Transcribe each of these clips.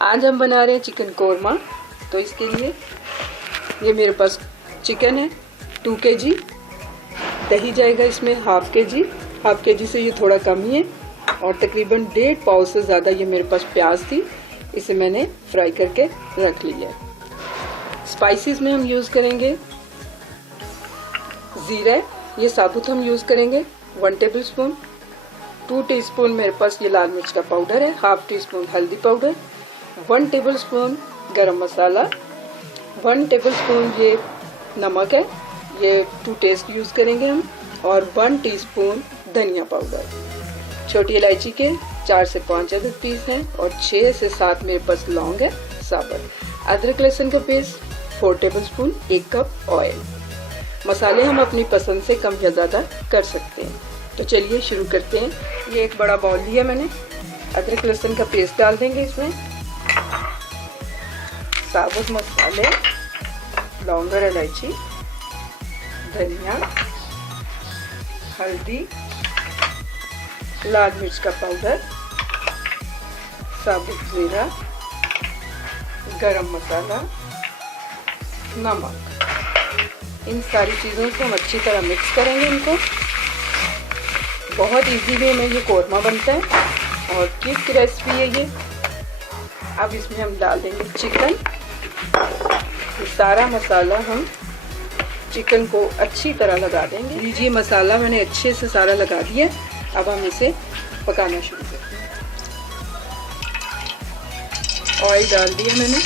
आज हम बना रहे हैं चिकन कोरमा। तो इसके लिए ये मेरे पास चिकन है 2 kg, दही जाएगा इसमें हाफ के जी से ये थोड़ा कम ही है, और तकरीबन 1.5 पाव से ज़्यादा ये मेरे पास प्याज थी, इसे मैंने फ्राई करके रख लिया है। स्पाइसेस में हम यूज़ करेंगे ज़ीरा, ये साबुत हम यूज़ करेंगे 1 टेबलस्पून, 2 टीस्पून मेरे पास ये लाल मिर्च का पाउडर है, हाफ टी स्पून हल्दी पाउडर, 1 टेबलस्पून गरम मसाला, 1 टेबलस्पून ये नमक है, ये टू टेस्ट यूज़ करेंगे हम, और 1 टीस्पून धनिया पाउडर। छोटी इलायची के 4 से 5 अदद पीस हैं, और 6 से 7 मेरे पास लौंग है साबुत। अदरक लहसुन का पेस्ट 4 टेबलस्पून, 1 कप ऑयल। मसाले हम अपनी पसंद से कम या ज़्यादा कर सकते हैं। तो चलिए शुरू करते हैं। ये एक बड़ा बाउल लिया मैंने, अदरक लहसुन का पेस्ट डाल देंगे इसमें, साबुत मसाले, लौंग और इलायची, धनिया, हल्दी, लाल मिर्च का पाउडर, साबुत जीरा, गरम मसाला, नमक। इन सारी चीज़ों को हम अच्छी तरह मिक्स करेंगे इनको। बहुत इजी वे में ये कोरमा बनता है और क्विक रेसिपी है ये। अब इसमें हम डाल देंगे चिकन। ये सारा मसाला हम चिकन को अच्छी तरह लगा देंगे। लीजिए मसाला मैंने अच्छे से सारा लगा दिया। अब हम इसे पकाना शुरू करते हैं। ऑयल डाल दिया मैंने।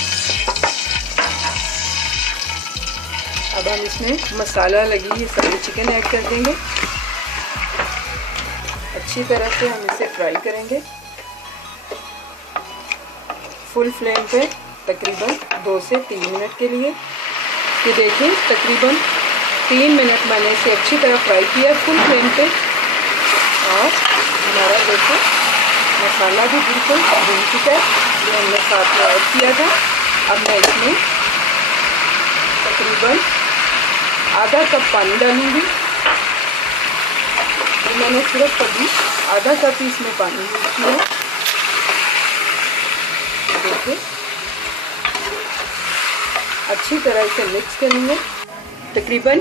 अब हम इसमें मसाला लगी ये सारी चिकन ऐड कर देंगे। अच्छी तरह से हम इसे फ्राई करेंगे फुल फ्लेम पे तकरीबन 2 से 3 मिनट के लिए। ये देखिए तकरीबन 3 मिनट मैंने इसे अच्छी तरह फ्राई किया फुल फ्लेम पे, और हमारा देखो मसाला भी बिल्कुल भून चुका है, जो हमने साथ में ऐड किया था। अब मैं इसमें तकरीबन आधा कप पानी डालूंगी। तो मैंने सिर्फ अभी आधा कप ही इसमें पानी यूज़ किया। देखिए अच्छी तरह इसे मिक्स करेंगे। तकरीबन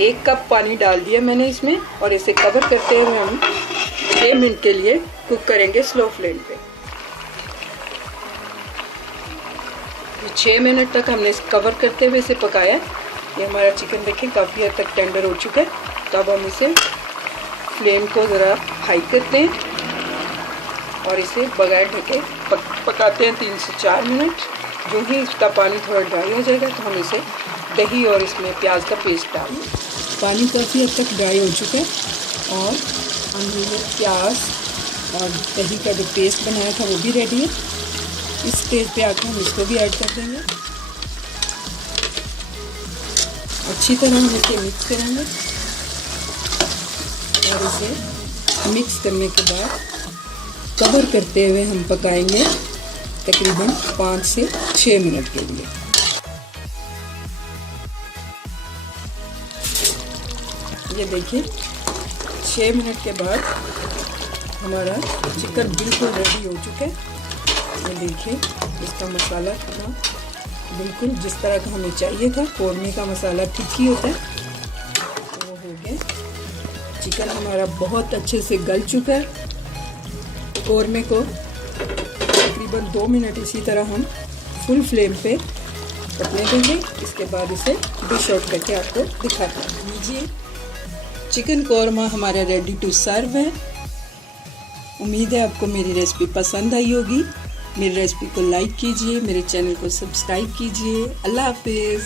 1 कप पानी डाल दिया मैंने इसमें, और इसे कवर करते हुए हम 6 मिनट के लिए कुक करेंगे स्लो फ्लेम पे। 6 मिनट तक हमने इसे कवर करते हुए इसे पकाया। ये हमारा चिकन देखिए काफ़ी हद तक टेंडर हो चुका है। तो अब हम इसे फ्लेम को ज़रा हाई करते हैं और इसे बगैर ढके पकाते हैं 3 से 4 मिनट। जो ही इसका पानी थोड़ा ड्राई हो जाएगा तो हम इसे दही और इसमें प्याज का पेस्ट डाल दें। पानी काफ़ी हद तक ड्राई हो चुका है, और हमने प्याज और दही का जो पेस्ट बनाया था वो भी रेडी है। इस स्टेज पे आकर हम इसको भी ऐड कर देंगे। अच्छी तरह हम इसे मिक्स करेंगे, और इसे मिक्स करने के बाद कवर करते हुए हम पकाएंगे तकरीबन 5 से 6 मिनट के लिए। ये देखिए 6 मिनट के बाद हमारा चिकन बिल्कुल रेडी हो चुका है। ये देखिए इसका मसाला था बिल्कुल जिस तरह का हमें चाहिए था। कोरमे का मसाला ठीक ही होता है, तो वो हो गया। चिकन हमारा बहुत अच्छे से गल चुका है। कोरमे को तकरीबन 2 मिनट इसी तरह हम फुल फ्लेम पे पकने देंगे। इसके बाद इसे डिश आउट करके आपको दिखाते हैं। लीजिए चिकन कोरमा हमारा रेडी टू सर्व है। उम्मीद है आपको मेरी रेसिपी पसंद आई होगी। मेरी रेसिपी को लाइक कीजिए, मेरे चैनल को सब्सक्राइब कीजिए। अल्लाह हाफिज़।